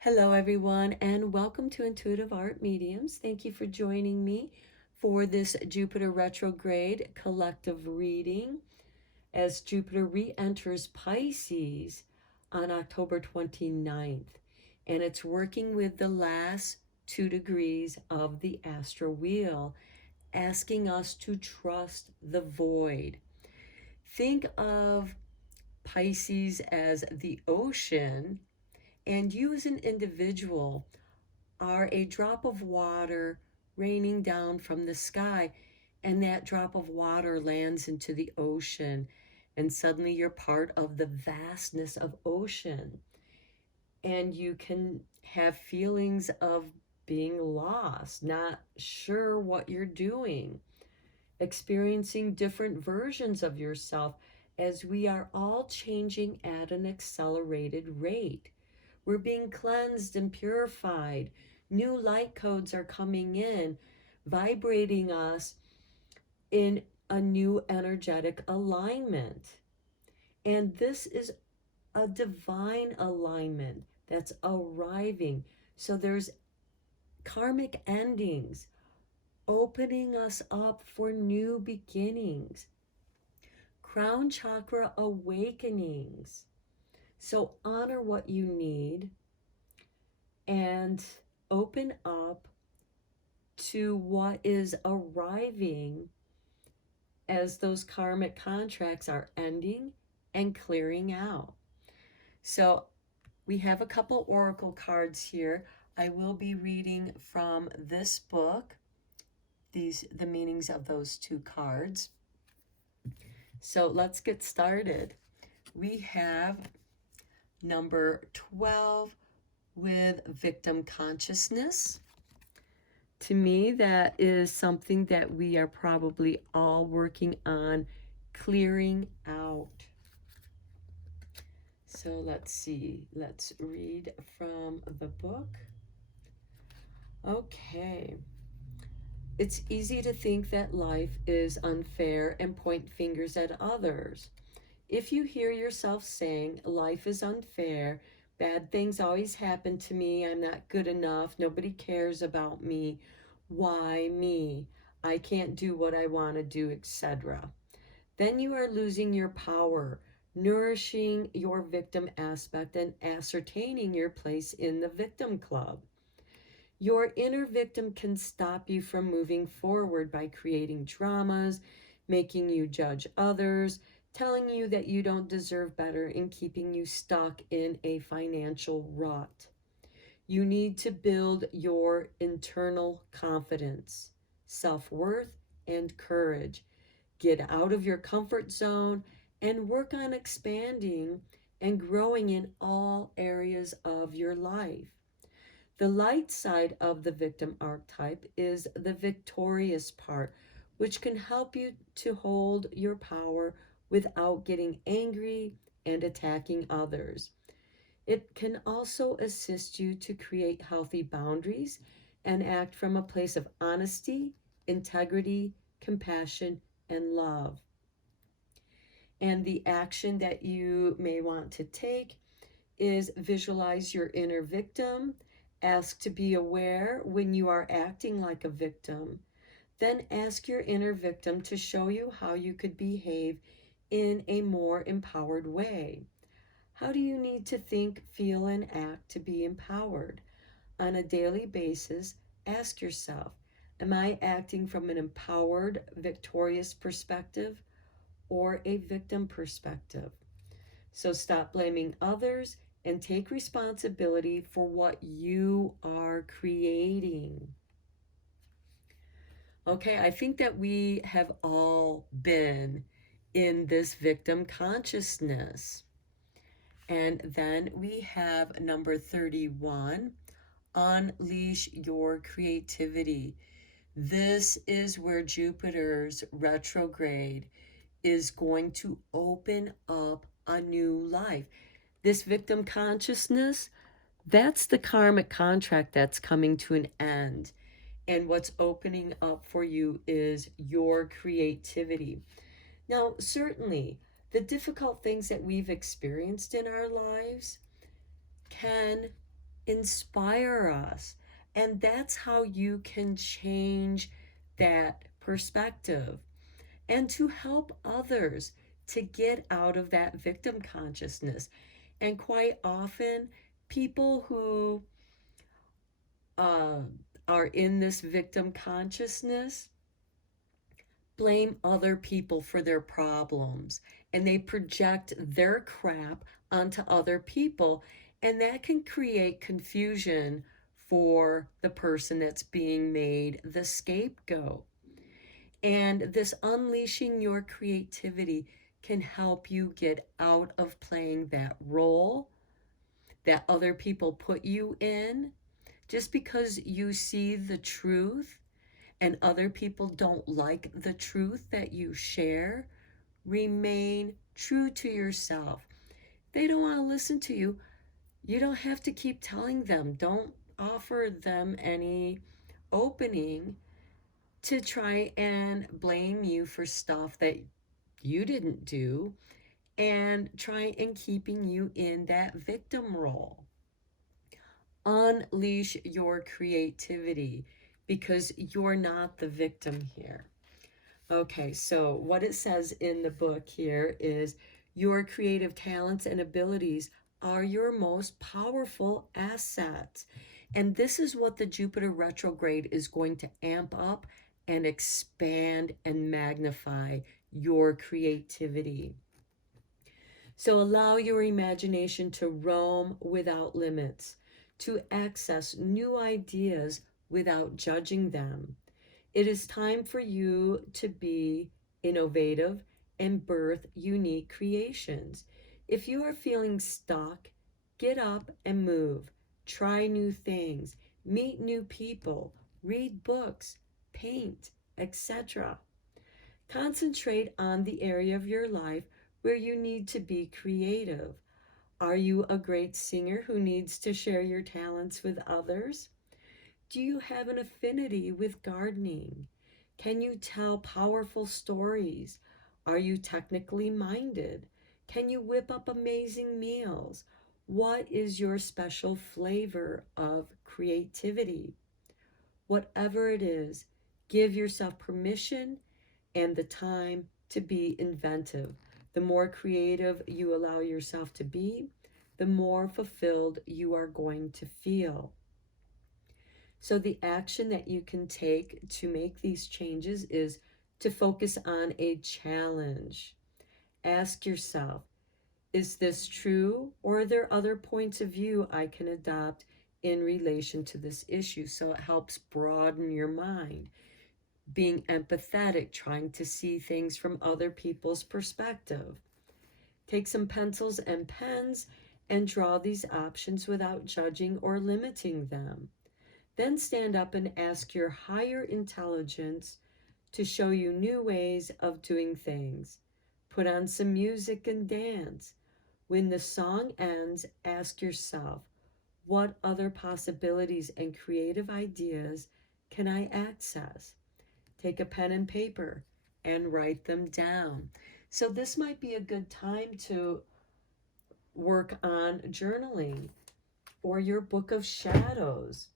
Hello, everyone, and welcome to Intuitive Art Mediums. Thank you for joining me for this Jupiter retrograde collective reading as Jupiter re-enters Pisces on October 29th. And it's working with the last 2 degrees of the astral wheel, asking us to trust the void. Think of Pisces as the ocean, and you as an individual are a drop of water raining down from the sky, and that drop of water lands into the ocean, and suddenly you're part of the vastness of ocean, and you can have feelings of being lost, not sure what you're doing, experiencing different versions of yourself, as we are all changing at an accelerated rate. We're being cleansed and purified. New light codes are coming in, vibrating us in a new energetic alignment. And this is a divine alignment that's arriving. So there's karmic endings, opening us up for new beginnings, crown chakra awakenings. So honor what you need and open up to what is arriving as those karmic contracts are ending and clearing out. So we have a couple oracle cards here. I will be reading from this book, the meanings of those two cards. So let's get started. We have number 12 with victim consciousness. To me, that is something that we are probably all working on clearing out. So let's see. Let's read from the book. Okay. It's easy to think that life is unfair and point fingers at others. If you hear yourself saying, life is unfair, bad things always happen to me, I'm not good enough, nobody cares about me, why me? I can't do what I want to do, etc. Then you are losing your power, nourishing your victim aspect, and ascertaining your place in the victim club. Your inner victim can stop you from moving forward by creating dramas, making you judge others, telling you that you don't deserve better, and keeping you stuck in a financial rut. You need to build your internal confidence, self-worth, and courage. Get out of your comfort zone and work on expanding and growing in all areas of your life. The light side of the victim archetype is the victorious part, which can help you to hold your power without getting angry and attacking others. It can also assist you to create healthy boundaries and act from a place of honesty, integrity, compassion, and love. And the action that you may want to take is visualize your inner victim, ask to be aware when you are acting like a victim. Then ask your inner victim to show you how you could behave in a more empowered way. How do you need to think, feel, and act to be empowered? On a daily basis, ask yourself, am I acting from an empowered, victorious perspective or a victim perspective? So stop blaming others and take responsibility for what you are creating. Okay, I think that we have all been in this victim consciousness. And then we have number 31, unleash your creativity. This is where Jupiter's retrograde is going to open up a new life. This victim consciousness, that's the karmic contract that's coming to an end. And what's opening up for you is your creativity. Now, certainly, the difficult things that we've experienced in our lives can inspire us. And that's how you can change that perspective and to help others to get out of that victim consciousness. And quite often, people who uh, are in this victim consciousness blame other people for their problems, and they project their crap onto other people, and that can create confusion for the person that's being made the scapegoat. And this unleashing your creativity can help you get out of playing that role that other people put you in. Just because you see the truth and other people don't like the truth that you share, remain true to yourself. They don't want to listen to you. You don't have to keep telling them. Don't offer them any opening to try and blame you for stuff that you didn't do and try and keeping you in that victim role. Unleash your creativity because you're not the victim here. Okay, so what it says in the book here is your creative talents and abilities are your most powerful assets. And this is what the Jupiter retrograde is going to amp up and expand and magnify your creativity. So allow your imagination to roam without limits, to access new ideas without judging them. It is time for you to be innovative and birth unique creations. If you are feeling stuck, get up and move. Try new things, meet new people, read books, paint, etc. Concentrate on the area of your life where you need to be creative. Are you a great singer who needs to share your talents with others? Do you have an affinity with gardening? Can you tell powerful stories? Are you technically minded? Can you whip up amazing meals? What is your special flavor of creativity? Whatever it is, give yourself permission and the time to be inventive. The more creative you allow yourself to be, the more fulfilled you are going to feel. So, the action that you can take to make these changes is to focus on a challenge. Ask yourself, is this true, or are there other points of view I can adopt in relation to this issue? So, it helps broaden your mind. Being empathetic, trying to see things from other people's perspective. Take some pencils and pens and draw these options without judging or limiting them. Then stand up and ask your higher intelligence to show you new ways of doing things. Put on some music and dance. When the song ends, ask yourself, what other possibilities and creative ideas can I access? Take a pen and paper and write them down. So this might be a good time to work on journaling or your book of shadows.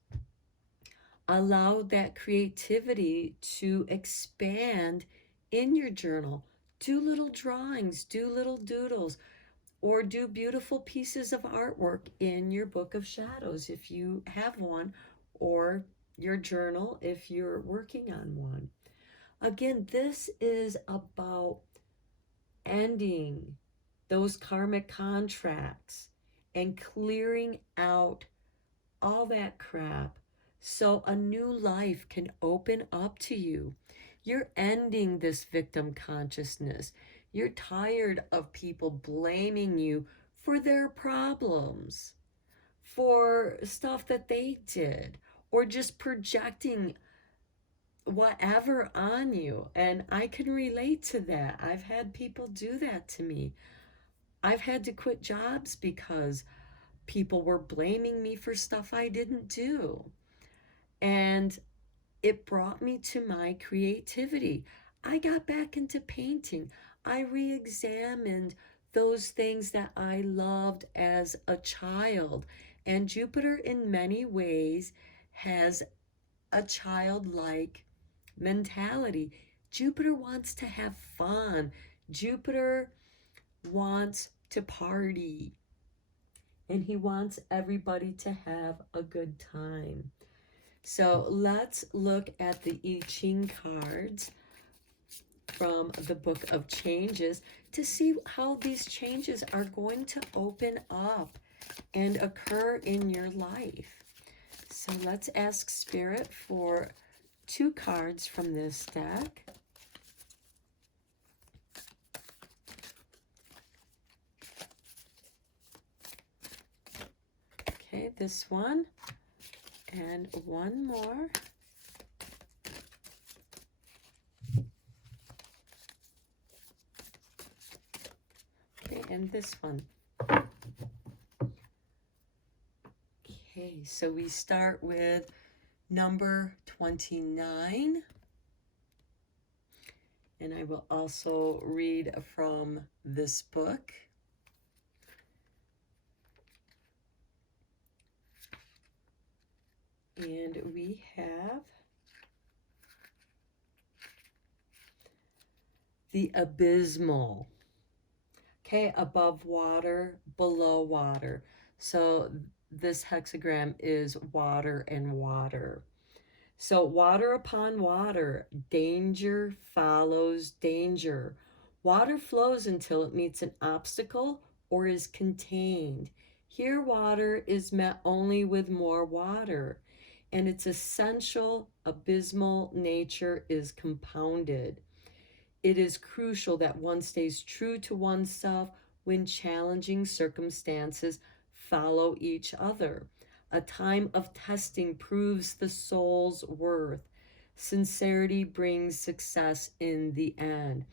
Allow that creativity to expand in your journal. Do little drawings, do little doodles, or do beautiful pieces of artwork in your book of shadows if you have one, or your journal if you're working on one. Again, this is about ending those karmic contracts and clearing out all that crap so a new life can open up to you. You're ending this victim consciousness. You're tired of people blaming you for their problems, for stuff that they did, or just projecting whatever on you. And I can relate to that. I've had people do that to me. I've had to quit jobs because people were blaming me for stuff I didn't do. And it brought me to my creativity. I got back into painting. I re examined those things that I loved as a child And Jupiter, in many ways, has a childlike mentality. Jupiter wants to have fun. Jupiter wants to party. And he wants everybody to have a good time. So let's look at the I Ching cards from the Book of Changes to see how these changes are going to open up and occur in your life. So let's ask Spirit for 2 cards from this deck. Okay, this one and one more. Okay, and this one. Okay, so we start with number 29. And I will also read from this book. And we have the abysmal. Okay, above water, below water. So this hexagram is water and water. So water upon water, danger follows danger. Water flows until it meets an obstacle or is contained. Here water is met only with more water, and its essential abysmal nature is compounded. It is crucial that one stays true to oneself when challenging circumstances follow each other. A time of testing proves the soul's worth. Sincerity brings success in the end.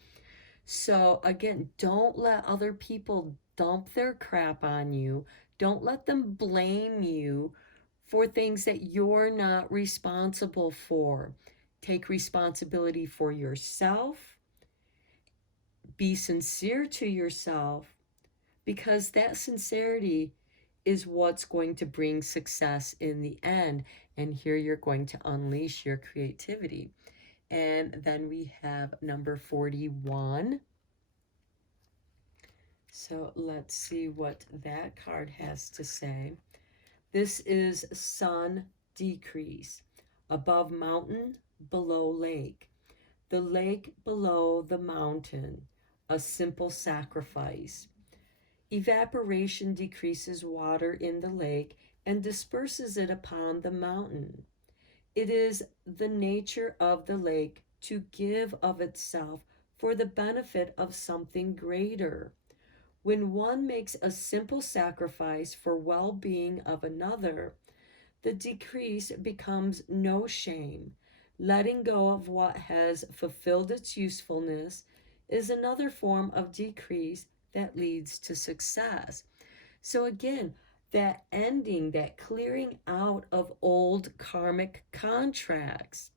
So, again, don't let other people dump their crap on you. Don't let them blame you for things that you're not responsible for. Take responsibility for yourself. Be sincere to yourself, because that sincerity is what's going to bring success in the end. And here you're going to unleash your creativity. And then we have number 41. So let's see what that card has to say. This is sun decrease. Above mountain, below lake. The lake below the mountain. A simple sacrifice. Evaporation decreases water in the lake and disperses it upon the mountain. It is the nature of the lake to give of itself for the benefit of something greater. When one makes a simple sacrifice for well-being of another, the decrease becomes no shame. Letting go of what has fulfilled its usefulness is another form of decrease that leads to success. So again, that ending, that clearing out of old karmic contracts.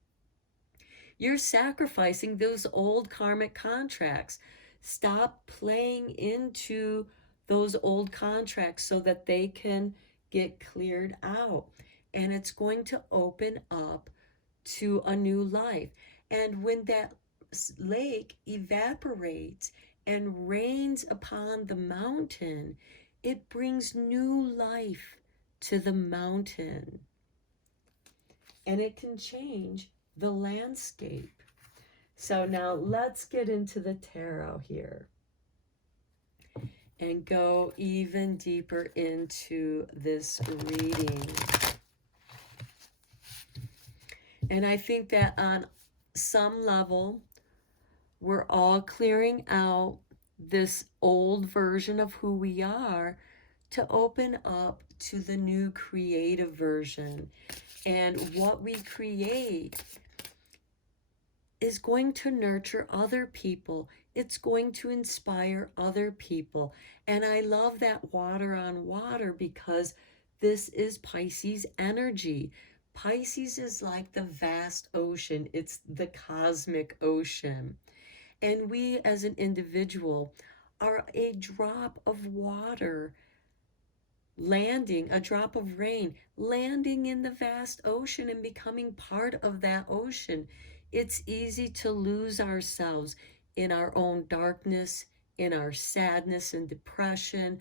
You're sacrificing those old karmic contracts. Stop playing into those old contracts so that they can get cleared out. And it's going to open up to a new life. And when that lake evaporates and rains upon the mountain, it brings new life to the mountain. And it can change the landscape. So now let's get into the tarot here and go even deeper into this reading. And I think that on some level, we're all clearing out this old version of who we are to open up to the new creative version. And what we create is going to nurture other people. It's going to inspire other people. And I love that water on water because this is Pisces energy. Pisces is like the vast ocean. It's the cosmic ocean. And we as an individual are a drop of water landing, a drop of rain, landing in the vast ocean and becoming part of that ocean. It's easy to lose ourselves in our own darkness, in our sadness and depression,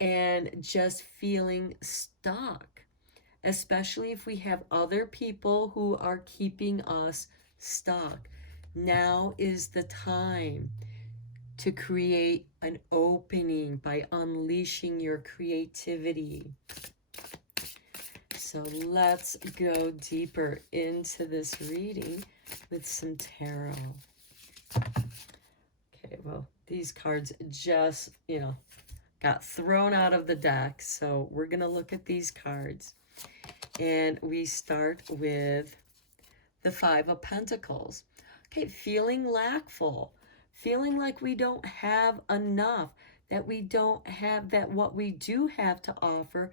and just feeling stuck, especially if we have other people who are keeping us stuck. Now is the time to create an opening by unleashing your creativity. So let's go deeper into this reading with some tarot. Okay, well, these cards just, got thrown out of the deck. So we're going to look at these cards. And we start with the Five of Pentacles. Okay, feeling lackful, feeling like we don't have enough, that we don't have, that what we do have to offer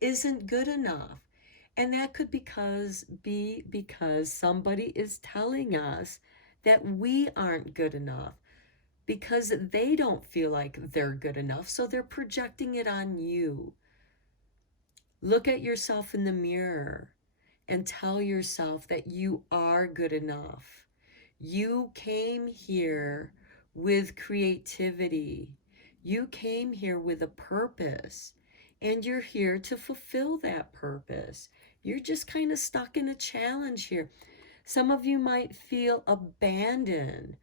isn't good enough. And that could be because somebody is telling us that we aren't good enough, because they don't feel like they're good enough, so they're projecting it on you. Look at yourself in the mirror and tell yourself that you are good enough. You came here with creativity. You came here with a purpose, and you're here to fulfill that purpose. You're just kind of stuck in a challenge here. Some of you might feel abandoned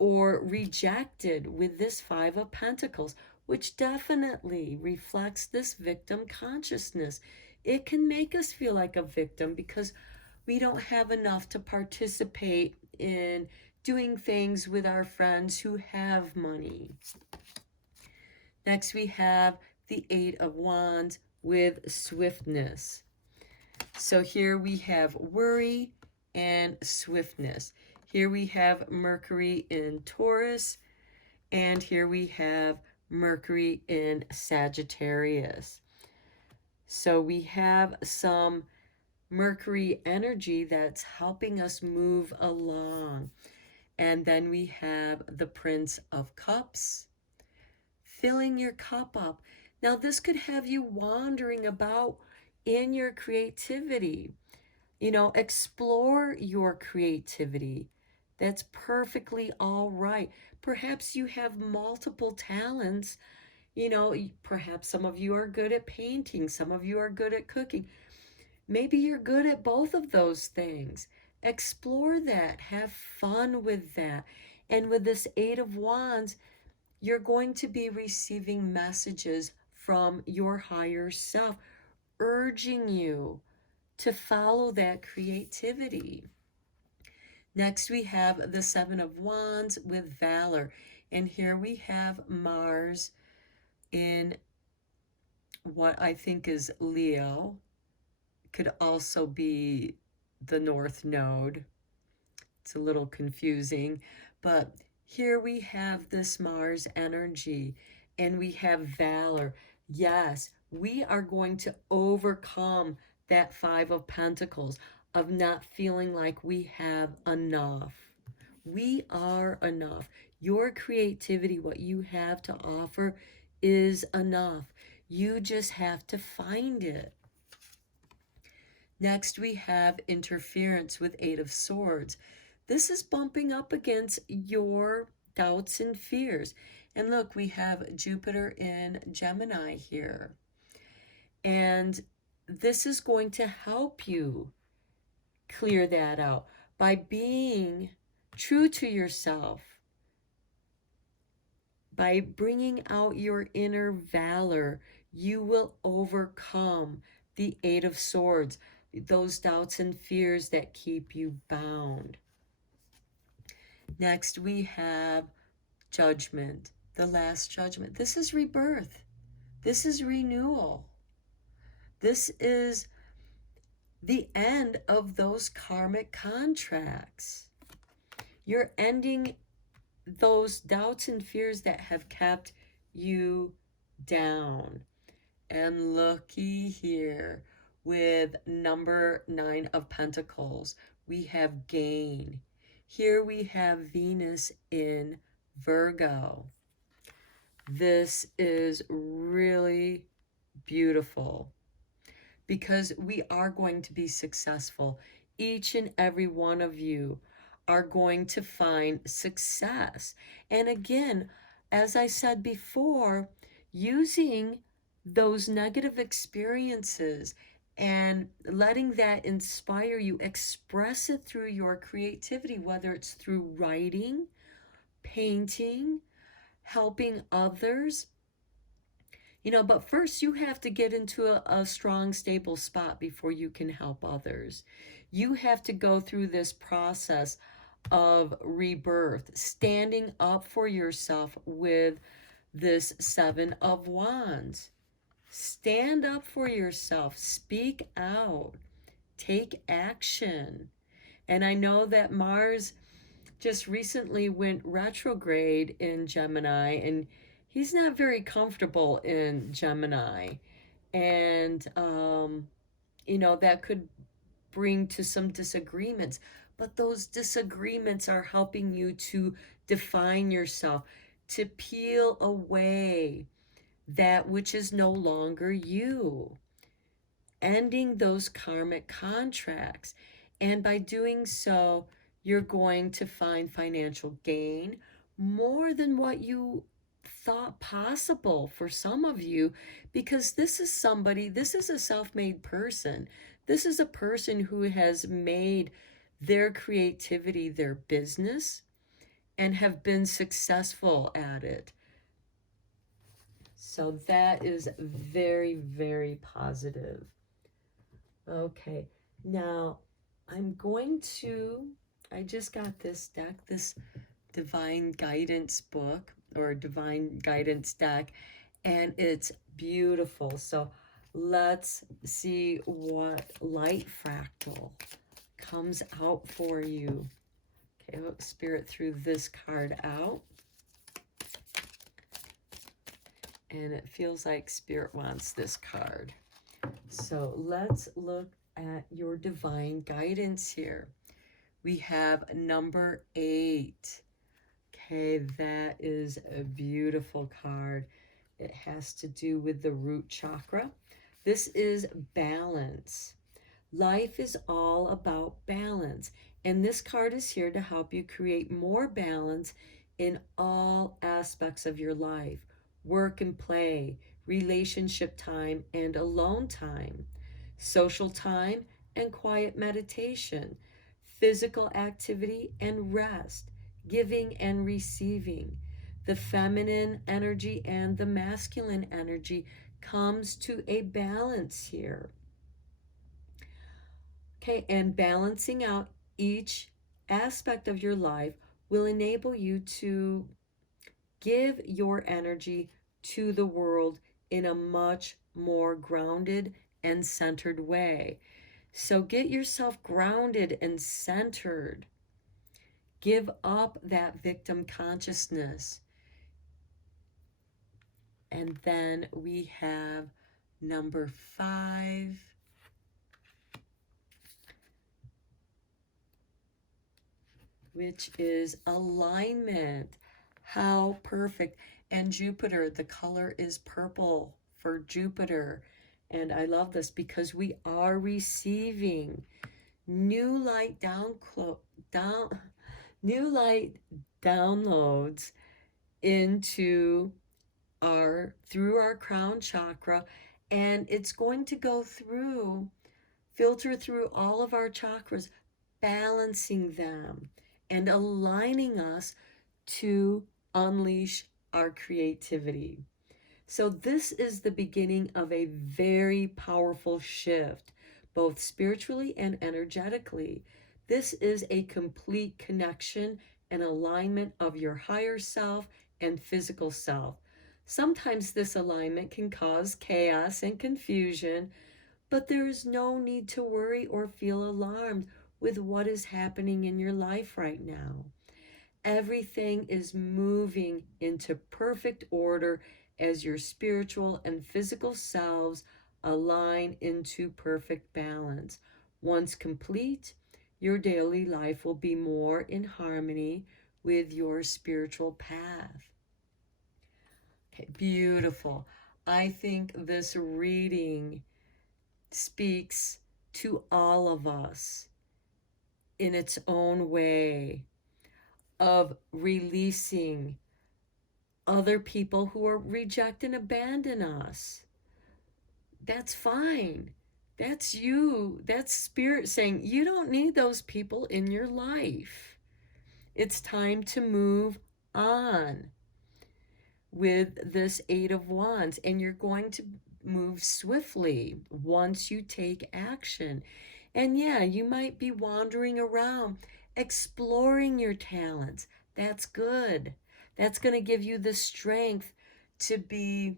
or rejected with this Five of Pentacles, which definitely reflects this victim consciousness. It can make us feel like a victim because we don't have enough to participate in doing things with our friends who have money. Next, we have the Eight of Wands with swiftness. So here we have worry and swiftness. Here we have Mercury in Taurus, and here we have Mercury in Sagittarius. So we have some Mercury energy that's helping us move along. And then we have the Prince of Cups, filling your cup up. Now this could have you wandering about in your creativity. Explore your creativity. That's perfectly all right. Perhaps you have multiple talents. Perhaps some of you are good at painting, some of you are good at cooking. Maybe you're good at both of those things. Explore that. Have fun with that. And with this Eight of Wands, you're going to be receiving messages from your higher self, urging you to follow that creativity. Next, we have the Seven of Wands with valor. And here we have Mars in what I think is Leo. Could also be the North Node. It's a little confusing. But here we have this Mars energy, and we have valor. Yes, we are going to overcome that Five of Pentacles of not feeling like we have enough. We are enough. Your creativity, what you have to offer, is enough. You just have to find it. Next, we have interference with Eight of Swords. This is bumping up against your doubts and fears. And look, we have Jupiter in Gemini here. And this is going to help you clear that out by being true to yourself, by bringing out your inner valor. You will overcome the Eight of Swords, those doubts and fears that keep you bound. Next, we have Judgment, the Last Judgment. This is rebirth. This is renewal. This is the end of those karmic contracts. You're ending those doubts and fears that have kept you down. And looky here, with number 9 of Pentacles, we have gain. Here we have Venus in Virgo. This is really beautiful, because we are going to be successful. Each and every one of you are going to find success. And again, as I said before, using those negative experiences and letting that inspire you, express it through your creativity, whether it's through writing, painting, helping others. But first you have to get into a strong, stable spot before you can help others. You have to go through this process of rebirth, standing up for yourself with this Seven of Wands. Stand up for yourself, speak out, take action. And I know that Mars just recently went retrograde in Gemini, and he's not very comfortable in Gemini. And, that could bring to some disagreements. But those disagreements are helping you to define yourself, to peel away that which is no longer you, ending those karmic contracts. And by doing so, you're going to find financial gain more than what you thought possible for some of you, because this is a self-made person. This is a person who has made their creativity their business and have been successful at it. So that is very, very positive. Okay, now I just got this deck, this Divine Guidance book or Divine Guidance deck, and it's beautiful. So let's see what light fractal comes out for you. Okay, Spirit threw this card out. And it feels like Spirit wants this card. So let's look at your divine guidance here. We have number 8. Okay, that is a beautiful card. It has to do with the root chakra. This is balance. Life is all about balance. And this card is here to help you create more balance in all aspects of your life. Work and play, relationship time and alone time, social time and quiet meditation, physical activity and rest, giving and receiving. The feminine energy and the masculine energy comes to a balance here. Okay, and balancing out each aspect of your life will enable you to give your energy to the world in a much more grounded and centered way. So get yourself grounded and centered. Give up that victim consciousness. And then we have number 5. Which is alignment. How perfect. And Jupiter, the color is purple for Jupiter. And I love this because we are receiving new light new light downloads into through our crown chakra, and it's going to go filter through all of our chakras, balancing them and aligning us to unleash our creativity. So this is the beginning of a very powerful shift, both spiritually and energetically. This is a complete connection and alignment of your higher self and physical self. Sometimes this alignment can cause chaos and confusion, but there is no need to worry or feel alarmed with what is happening in your life right now. Everything is moving into perfect order as your spiritual and physical selves align into perfect balance. Once complete, your daily life will be more in harmony with your spiritual path. Okay, beautiful. I think this reading speaks to all of us in its own way of releasing other people who are reject and abandon us. That's fine. That's you. That's spirit saying you don't need those people in your life. It's time to move on with this Eight of Wands, and you're going to move swiftly once you take action. And yeah, you might be wandering around, exploring your talents. That's good. That's going to give you the strength to be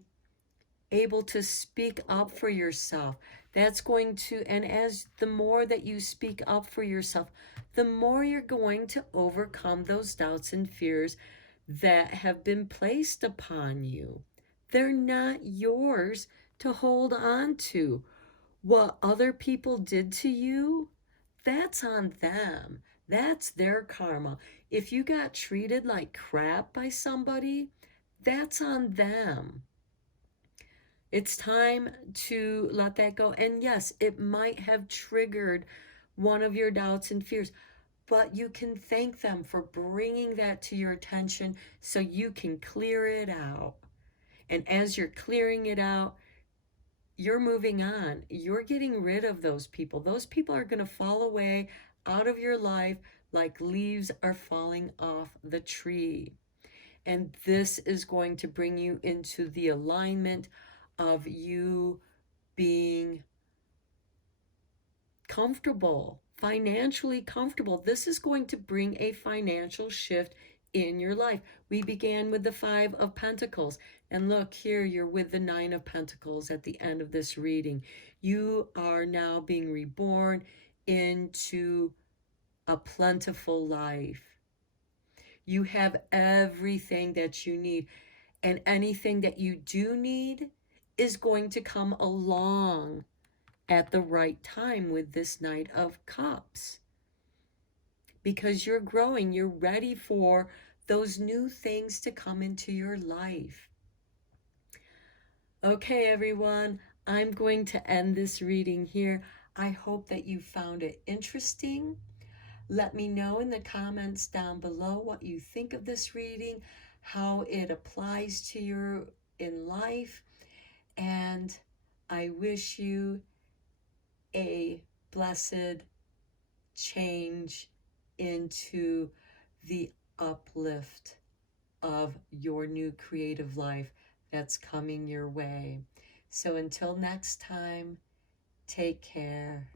able to speak up for yourself. That's going to, and as the more that you speak up for yourself, the more you're going to overcome those doubts and fears that have been placed upon you. They're not yours to hold on to. What other people did to you, that's on them. That's their karma. If you got treated like crap by somebody, that's on them. It's time to let that go. And yes, it might have triggered one of your doubts and fears, but you can thank them for bringing that to your attention so you can clear it out. And as you're clearing it out, you're moving on. You're getting rid of those people. Those people are going to fall away out of your life like leaves are falling off the tree. And this is going to bring you into the alignment of you being comfortable, financially comfortable. This is going to bring a financial shift in your life. We began with the Five of Pentacles. And look here, you're with the Nine of Pentacles at the end of this reading. You are now being reborn into a plentiful life. You have everything that you need. And anything that you do need is going to come along at the right time with this Knight of Cups. Because you're growing, you're ready for those new things to come into your life. Okay, everyone, I'm going to end this reading here. I hope that you found it interesting. Let me know in the comments down below what you think of this reading, how it applies to you in life, and I wish you a blessed change into the uplift of your new creative life that's coming your way. So until next time, take care.